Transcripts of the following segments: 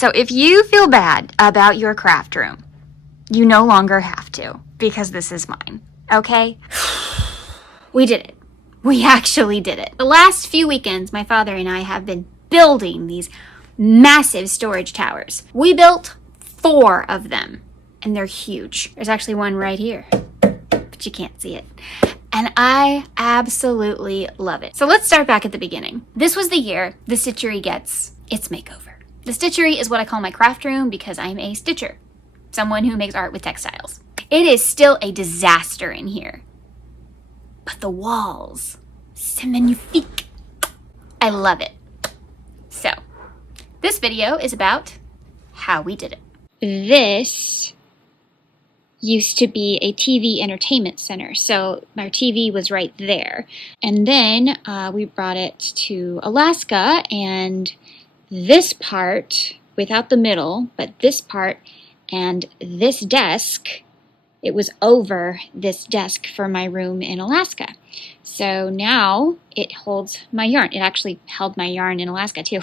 So if you feel bad about your craft room, you no longer have to, because this is mine, okay? We did it. We actually did it. The last few weekends, my father and I have been building these massive storage towers. We built 4 of them, and they're huge. There's actually one right here, but you can't see it. And I absolutely love it. So let's start back at the beginning. This was the year the Stitchery gets its makeover. The Stitchery is what I call my craft room because I'm a stitcher, someone who makes art with textiles. It is still a disaster in here. But the walls, c'est magnifique. I love it. So, this video is about how we did it. This used to be a TV entertainment center, so our TV was right there. And then we brought it to Alaska, and this part, without the middle, but this part and this desk, it was over this desk for my room in Alaska. So now it holds my yarn. It actually held my yarn in Alaska too.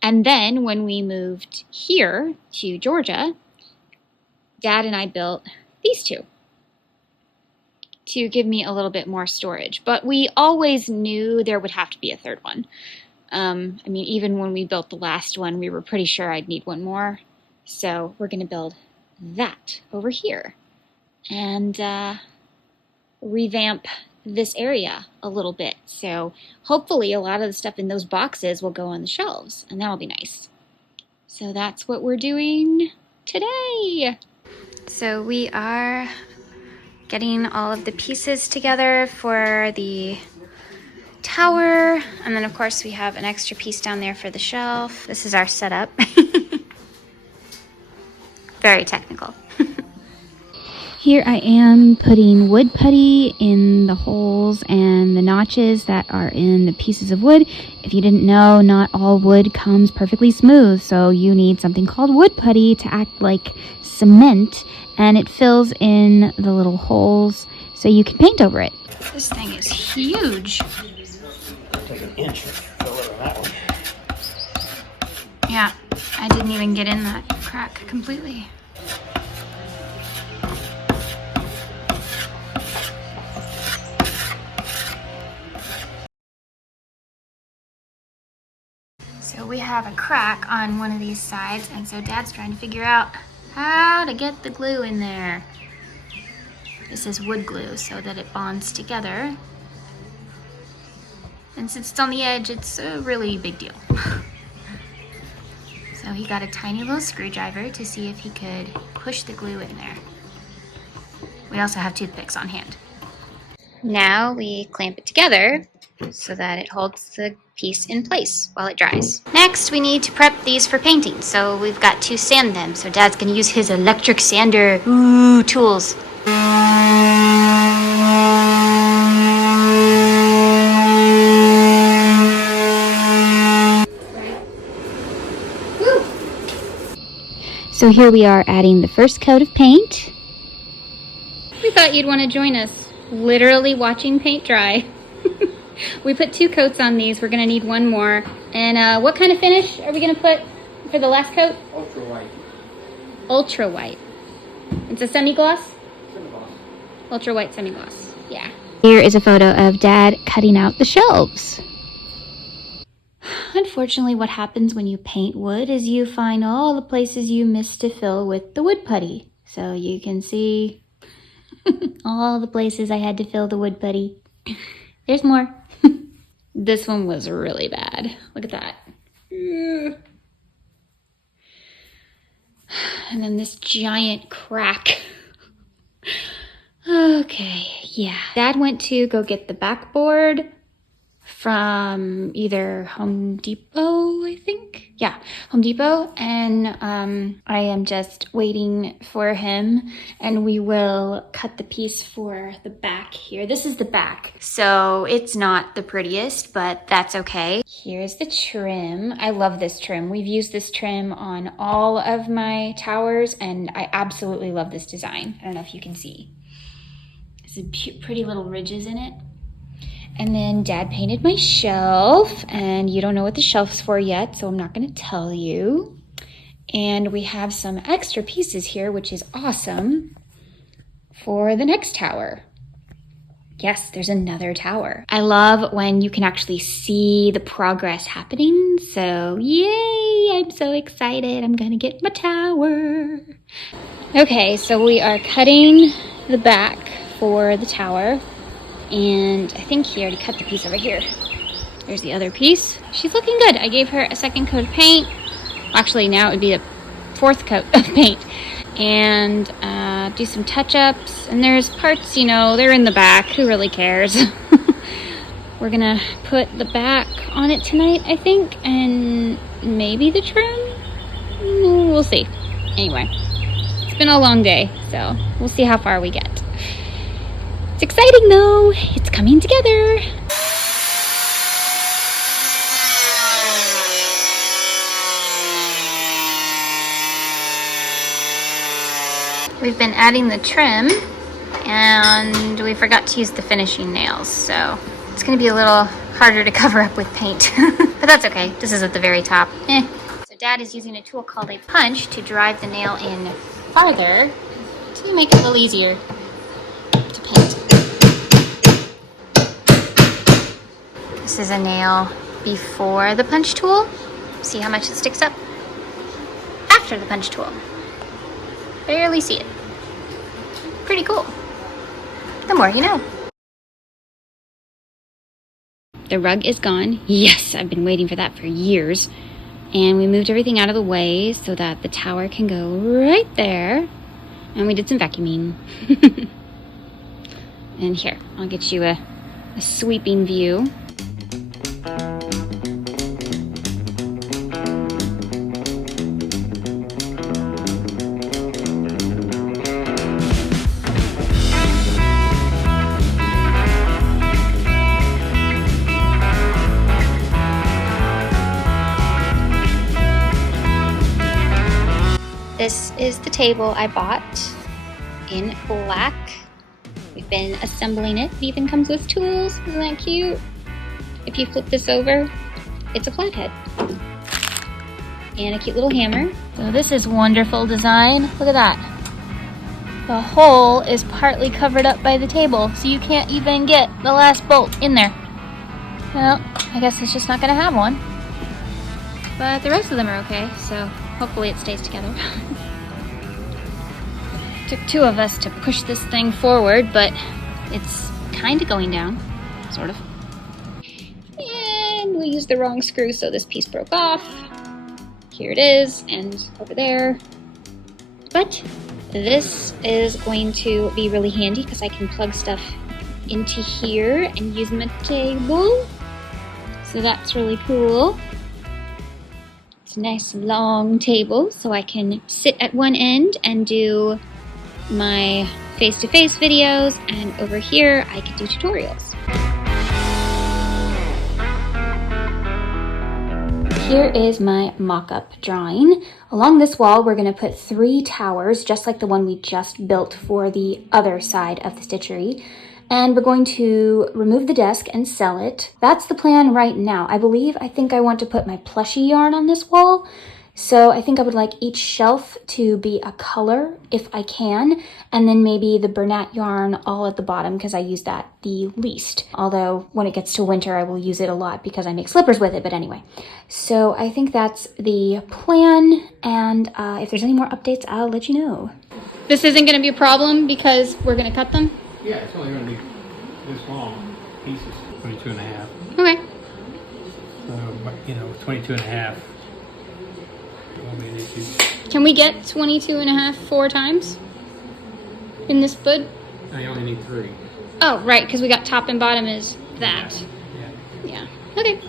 And then when we moved here to Georgia, Dad and I built these 2 to give me a little bit more storage. But we always knew there would have to be a 3rd one. I mean, even when we built the last one, we were pretty sure I'd need one more. So we're going to build that over here and revamp this area a little bit. So hopefully a lot of the stuff in those boxes will go on the shelves, and that'll be nice. So that's what we're doing today. So we are getting all of the pieces together for the tower, and then of course we have an extra piece down there for the shelf. This is our setup. Very technical. Here I am putting wood putty in the holes and the notches that are in the pieces of wood. If you didn't know, not all wood comes perfectly smooth, so you need something called wood putty to act like cement, and it fills in the little holes so you can paint over it. This thing is huge. Take an inch to fill it on that one. Yeah, I didn't even get in that crack completely. So we have a crack on one of these sides, and so Dad's trying to figure out how to get the glue in there. This is wood glue so that it bonds together. And since it's on the edge, it's a really big deal. So he got a tiny little screwdriver to see if he could push the glue in there. We also have toothpicks on hand. Now we clamp it together so that it holds the piece in place while it dries. Next, we need to prep these for painting. So we've got to sand them. So Dad's gonna use his electric sander tools. So here we are adding the first coat of paint. We thought you'd want to join us, literally watching paint dry. We put 2 coats on these. We're going to need 1 more. And what kind of finish are we going to put for the last coat? Ultra white. Ultra white. It's a semi-gloss? Semi-gloss. Ultra white semi-gloss. Yeah. Here is a photo of Dad cutting out the shelves. Unfortunately, what happens when you paint wood is you find all the places you missed to fill with the wood putty. So you can see all the places I had to fill the wood putty. There's more. This one was really bad. Look at that. And then this giant crack. Okay, yeah. Dad went to go get the backboard from either Home Depot, I think. Yeah, Home Depot. And I am just waiting for him, and we will cut the piece for the back here. This is the back, so it's not the prettiest, but that's okay. Here's the trim. I love this trim. We've used this trim on all of my towers, and I absolutely love this design. I don't know if you can see. There's pretty little ridges in it. And then Dad painted my shelf, and you don't know what the shelf's for yet, so I'm not going to tell you. And we have some extra pieces here, which is awesome for the next tower. Yes, there's another tower. I love when you can actually see the progress happening. So yay, I'm so excited. I'm gonna get my tower. Okay, so we are cutting the back for the tower. And I think he already cut the piece over here. There's the other piece. She's looking good. I gave her a second coat of paint. Actually, now it would be a fourth coat of paint. And do some touch-ups. And there's parts, you know, they're in the back. Who really cares? We're gonna put the back on it tonight, I think. And maybe the trim? We'll see. Anyway, it's been a long day, so we'll see how far we get. It's exciting though. It's coming together. We've been adding the trim and we forgot to use the finishing nails, so it's gonna be a little harder to cover up with paint. But that's okay, this is at the very top. So Dad is using a tool called a punch to drive the nail in farther to make it a little easier to paint. This is a nail before the punch tool. See how much it sticks up? After the punch tool. Barely see it. Pretty cool. The more you know. The rug is gone. Yes, I've been waiting for that for years. And we moved everything out of the way so that the tower can go right there. And we did some vacuuming. And here, I'll get you a sweeping view. This is the table I bought in black. We've been assembling it. It even comes with tools. Isn't that cute? If you flip this over, it's a flathead. And a cute little hammer. So this is wonderful design. Look at that. The hole is partly covered up by the table, so you can't even get the last bolt in there. Well, I guess it's just not gonna have one. But the rest of them are okay, so hopefully it stays together. Took two of us to push this thing forward, but it's kind of going down, sort of. And we used the wrong screw, so this piece broke off. Here it is, and over there. But this is going to be really handy because I can plug stuff into here and use my table. So that's really cool. It's a nice long table, so I can sit at one end and do my face-to-face videos, and over here I can do tutorials. Here is my mock-up drawing. Along this wall we're going to put 3 towers, just like the one we just built for the other side of the stitchery. And we're going to remove the desk and sell it. That's the plan right now. I think I want to put my plushie yarn on this wall. So I think I would like each shelf to be a color if I can. And then maybe the Bernat yarn all at the bottom because I use that the least. Although when it gets to winter, I will use it a lot because I make slippers with it. But anyway, so I think that's the plan. And if there's any more updates, I'll let you know. This isn't going to be a problem because we're going to cut them? Yeah, it's only going to be this long pieces, 22 and a half. Okay. But, you know, 22 and a half. Can we get 22 and a half 4 times in this bud? I only need 3. Oh, right, because we got top and bottom is that. Yeah. Yeah. Okay.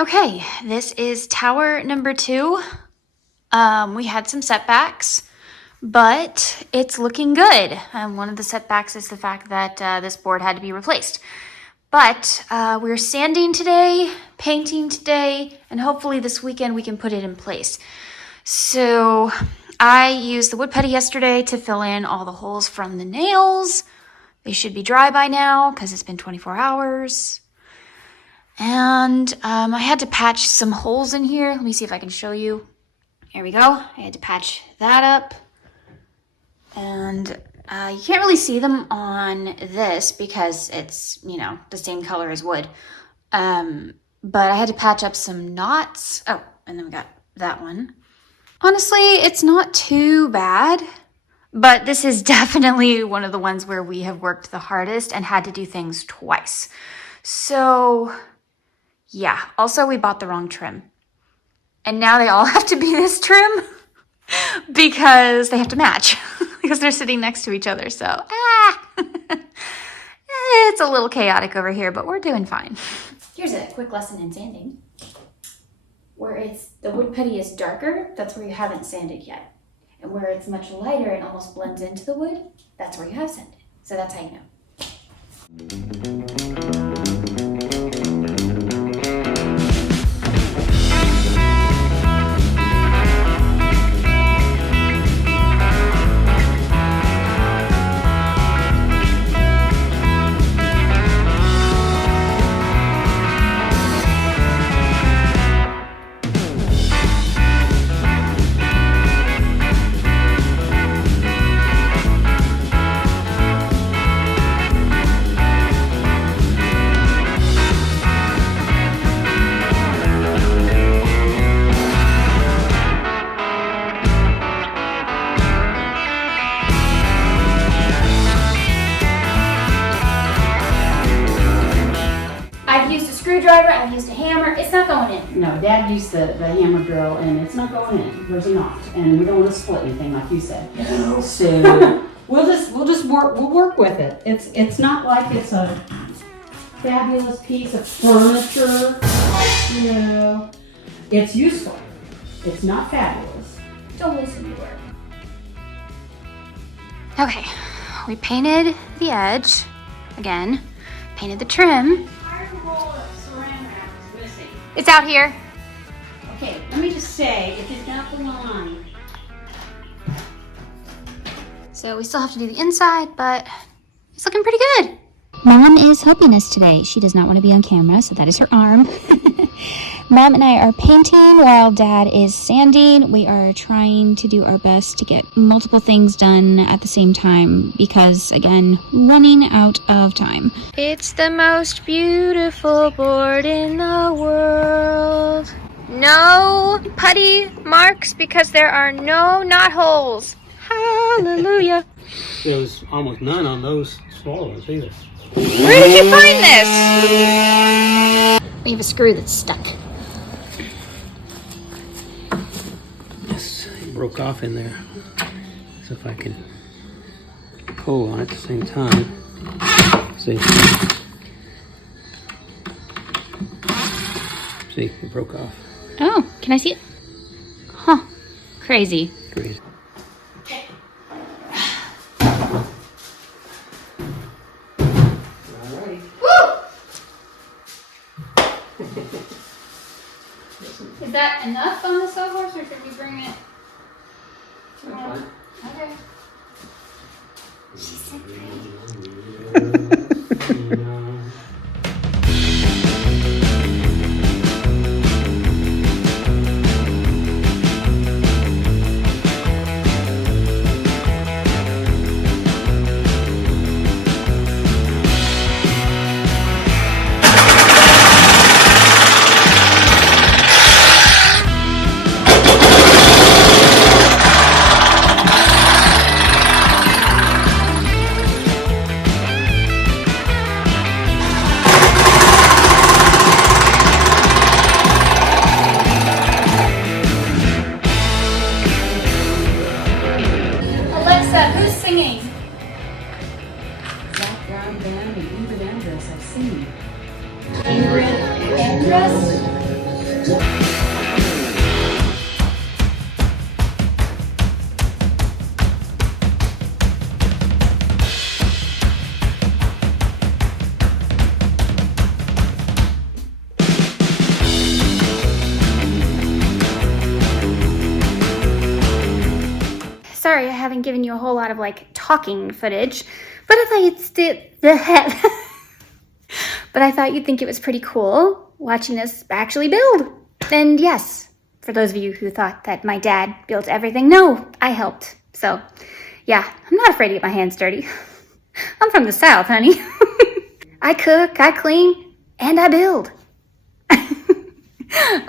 Okay, this is tower number 2. We had some setbacks, but it's looking good. One of the setbacks is the fact that this board had to be replaced. But we're sanding today, painting today, and hopefully this weekend we can put it in place. So I used the wood putty yesterday to fill in all the holes from the nails. They should be dry by now because it's been 24 hours. And I had to patch some holes in here. Let me see if I can show you. There we go. I had to patch that up. And you can't really see them on this because it's, you know, the same color as wood. But I had to patch up some knots. Oh, and then we got that one. Honestly, it's not too bad. But this is definitely one of the ones where we have worked the hardest and had to do things twice. So, yeah. Also, we bought the wrong trim. And now they all have to be this trim because they have to match because they're sitting next to each other. So, it's a little chaotic over here, but we're doing fine. Here's a quick lesson in sanding. Where the wood putty is darker, that's where you haven't sanded yet. And where it's much lighter and almost blends into the wood, that's where you have sanded. So that's how you know. Screwdriver, I've used a hammer, it's not going in. No, Dad used the hammer drill and it's not going in. There's a knot. And we don't want to split anything like you said. No. So we'll work with it. It's not like it's a fabulous piece of furniture. You know. It's useful. It's not fabulous. Don't listen to her. Okay, we painted the edge again, painted the trim. It's out here. Okay, let me just say, if it's not the line. So we still have to do the inside, but it's looking pretty good. Mom is helping us today. She does not want to be on camera, so that is her arm. Mom and I are painting while Dad is sanding. We are trying to do our best to get multiple things done at the same time because, again, running out of time. It's the most beautiful board in the world. No putty marks because there are no knot holes. Hallelujah. There was almost none on those smaller ones either. Where did you find this? We have a screw that's stuck. Yes, it broke off in there. So if I can pull on it at the same time. See? See, it broke off. Oh, can I see it? Huh. Crazy. Crazy. Is that enough on the sawhorse, or should we bring it? Okay. She's so pretty. Who's singing? Zach Brown Band and Ingrid Andress, I see. Ingrid Andress? haven't given you a whole lot of like talking footage, but I thought you'd the head. But I thought you'd think it was pretty cool watching us actually build. And yes, for those of you who thought that my dad built everything, no, I helped. So yeah, I'm not afraid to get my hands dirty. I'm from the South, honey. I cook, I clean, and I build.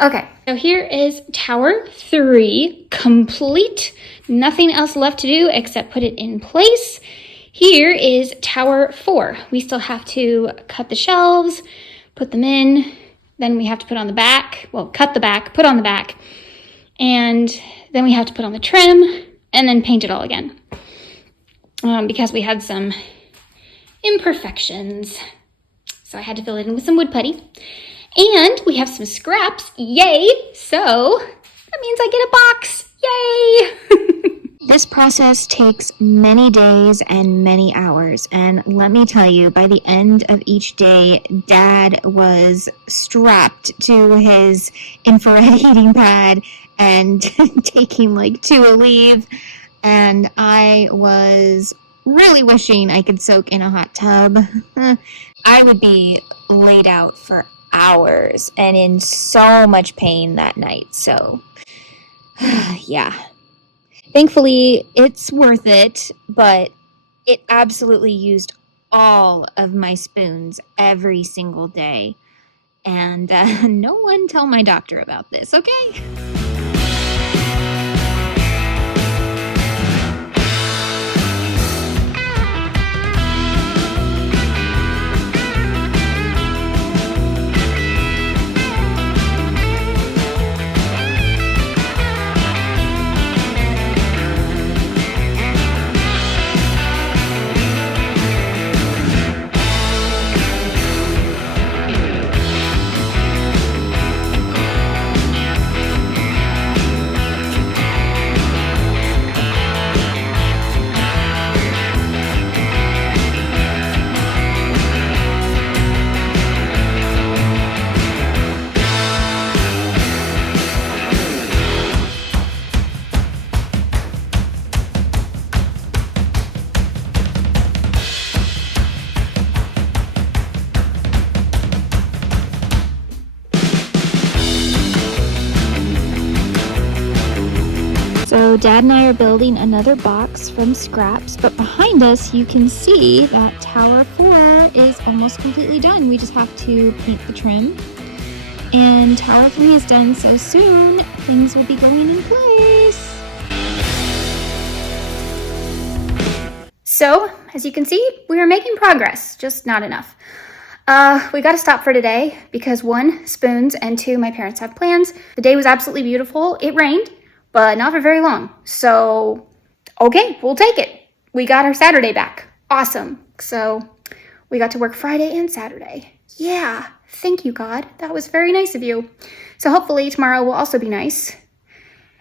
Okay, so here is Tower 3, complete. Nothing else left to do except put it in place. Here is Tower 4. We still have to cut the shelves, put them in, then we have to put on the back, well, cut the back, put on the back, and then we have to put on the trim, and then paint it all again. Because we had some imperfections. So I had to fill it in with some wood putty. And we have some scraps, yay! So that means I get a box, yay! This process takes many days and many hours, and let me tell you, by the end of each day, Dad was strapped to his infrared heating pad and taking like 2 a leave, and I was really wishing I could soak in a hot tub. I would be laid out for hours and in so much pain that night. So, yeah. Thankfully, it's worth it, but it absolutely used all of my spoons every single day. And no one tell my doctor about this, okay? So Dad and I are building another box from scraps, but behind us you can see that Tower 4 is almost completely done. We just have to paint the trim. And Tower 3 is done so soon, things will be going in place. So, as you can see, we are making progress, just not enough. We got to stop for today because 1, spoons, and 2, my parents have plans. The day was absolutely beautiful. It rained, but not for very long. So, okay, we'll take it. We got our Saturday back. Awesome. So, we got to work Friday and Saturday. Yeah, thank you, God. That was very nice of you. So hopefully tomorrow will also be nice.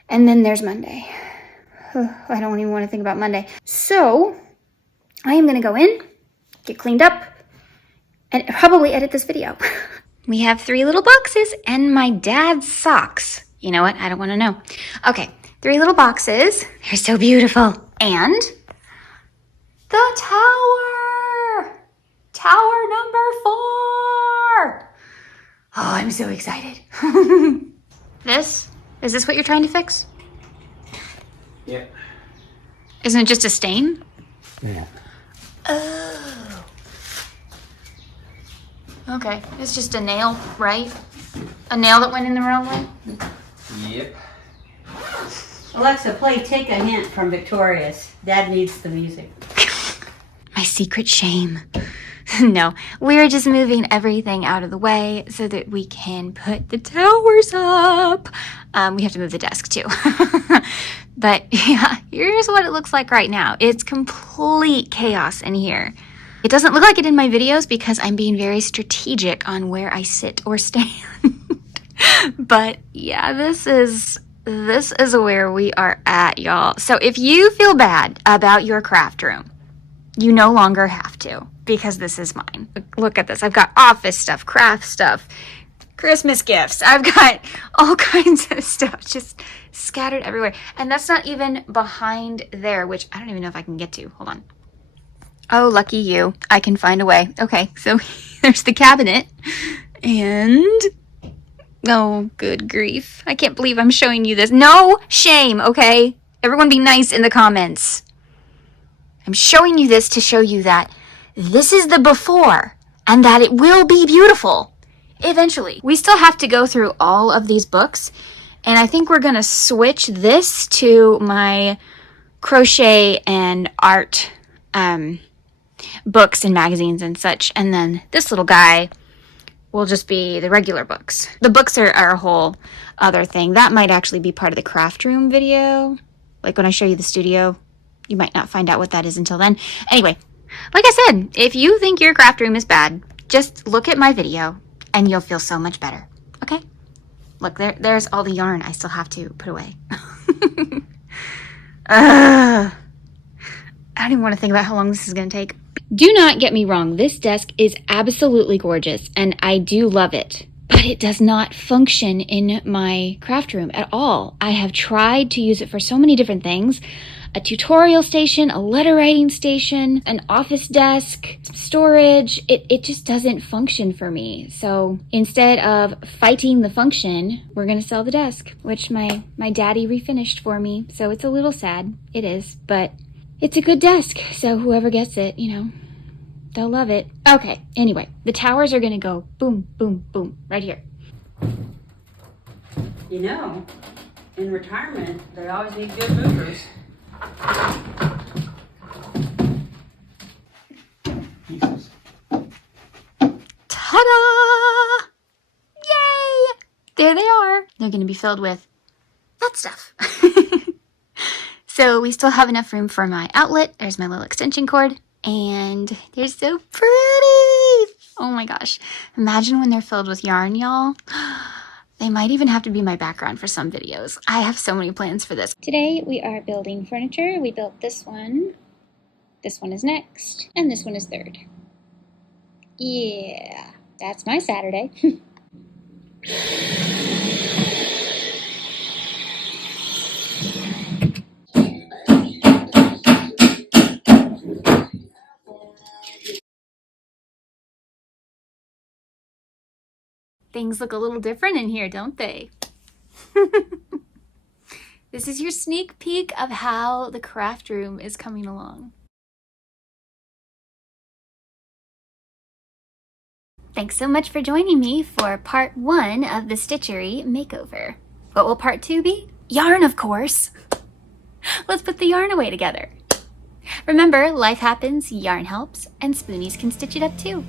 And then there's Monday. I don't even want to think about Monday. So, I am going to go in, get cleaned up, and probably edit this video. We have 3 little boxes and my dad's socks. You know what? I don't want to know. Okay, 3 little boxes. They're so beautiful. And the tower! Tower number 4! Oh, I'm so excited. Is this what you're trying to fix? Yeah. Isn't it just a stain? Yeah. Oh. Okay, it's just a nail, right? A nail that went in the wrong way? Yep. Alexa, play Take a Hint from Victorious. Dad needs the music. My secret shame. No, we're just moving everything out of the way so that we can put the towers up. We have to move the desk too. But yeah, here's what it looks like right now. It's complete chaos in here. It doesn't look like it in my videos because I'm being very strategic on where I sit or stand. But yeah, this is where we are at, y'all. So if you feel bad about your craft room, you no longer have to, because this is mine. Look at this. I've got office stuff, craft stuff, Christmas gifts. I've got all kinds of stuff just scattered everywhere. And that's not even behind there, which I don't even know if I can get to. Hold on. Oh, lucky you. I can find a way. Okay, so there's the cabinet. And... oh, good grief. I can't believe I'm showing you this. No shame, okay? Everyone be nice in the comments. I'm showing you this to show you that this is the before and that it will be beautiful eventually. We still have to go through all of these books, and I think we're going to switch this to my crochet and art books and magazines and such, and then this little guy will just be the regular books. The books are a whole other thing. That might actually be part of the craft room video. Like when I show you the studio, you might not find out what that is until then. Anyway, like I said, if you think your craft room is bad, just look at my video and you'll feel so much better. Okay? Look, there's all the yarn I still have to put away. I don't even want to think about how long this is going to take. Do not get me wrong, this desk is absolutely gorgeous, and I do love it. But it does not function in my craft room at all. I have tried to use it for so many different things. A tutorial station, a letter writing station, an office desk, storage. It just doesn't function for me. So instead of fighting the function, we're going to sell the desk, which my daddy refinished for me. So it's a little sad. It is, but it's a good desk. So whoever gets it, you know, they'll love it. Okay, anyway, the towers are going to go boom, boom, boom, right here. You know, in retirement, they always need good movers. Ta-da! Yay! There they are. They're going to be filled with that stuff. So we still have enough room for my outlet. There's my little extension cord. And they're so pretty. Oh my gosh. Imagine when they're filled with yarn, y'all. They might even have to be my background for some videos. I have so many plans for this. Today we are building furniture. We built this one is next, and this one is third. Yeah, that's my Saturday. Things look a little different in here, don't they? This is your sneak peek of how the craft room is coming along. Thanks so much for joining me for part 1 of the Stitchery makeover. What will part 2 be? Yarn, of course. Let's put the yarn away together. Remember, life happens, yarn helps, and spoonies can stitch it up too.